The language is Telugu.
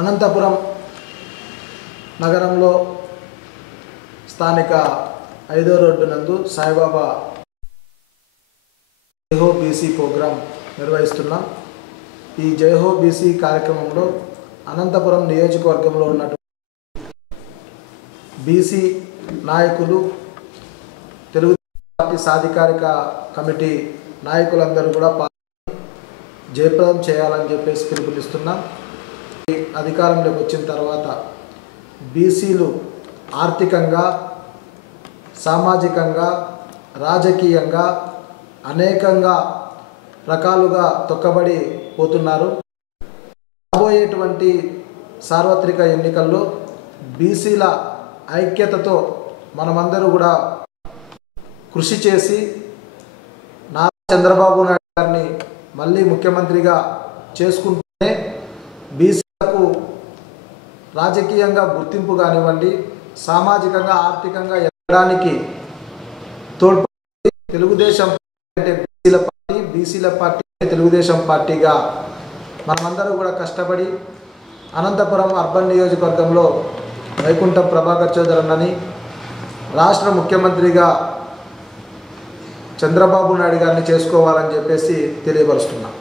అనంతపురం నగరంలో స్థానిక 5వ రోడ్డు నందు సాయిబాబా జైహో బీసీ ప్రోగ్రాం నిర్వహిస్తున్నాం. ఈ జైహో బీసీ కార్యక్రమంలో అనంతపురం నియోజకవర్గంలో ఉన్నటువంటి బీసీ నాయకులు, తెలుగు పార్టీ సాధికారిక కమిటీ నాయకులందరూ కూడా జయప్రదం చేయాలని చెప్పేసి పిలుపునిస్తున్నాం. అధికారంలోకి వచ్చిన తర్వాత బీసీలు ఆర్థికంగా, సామాజికంగా, రాజకీయంగా అనేకంగా రకాలుగా తొక్కబడి పోతున్నారు. రాబోయేటువంటి సార్వత్రిక ఎన్నికల్లో బీసీల ఐక్యతతో మనమందరూ కూడా కృషి చేసి చంద్రబాబు నాయుడు గారిని మళ్ళీ ముఖ్యమంత్రిగా చేసుకుంటూనే బీసీలకు రాజకీయంగా గుర్తింపు కానివ్వండి, సామాజికంగా, ఆర్థికంగా ఎదగడానికి తోడ్పడి తెలుగుదేశం అంటే బీసీల పార్టీ తెలుగుదేశం పార్టీగా మనమందరూ కూడా కష్టపడి అనంతపురం అర్బన్ నియోజకవర్గంలో వైకుంఠం ప్రభాకర్ చౌదరి అన్నని రాష్ట్ర ముఖ్యమంత్రిగా చంద్రబాబు నాయుడు గారిని చేసుకోవాలని చెప్పేసి తెలియపరుస్తున్నాం.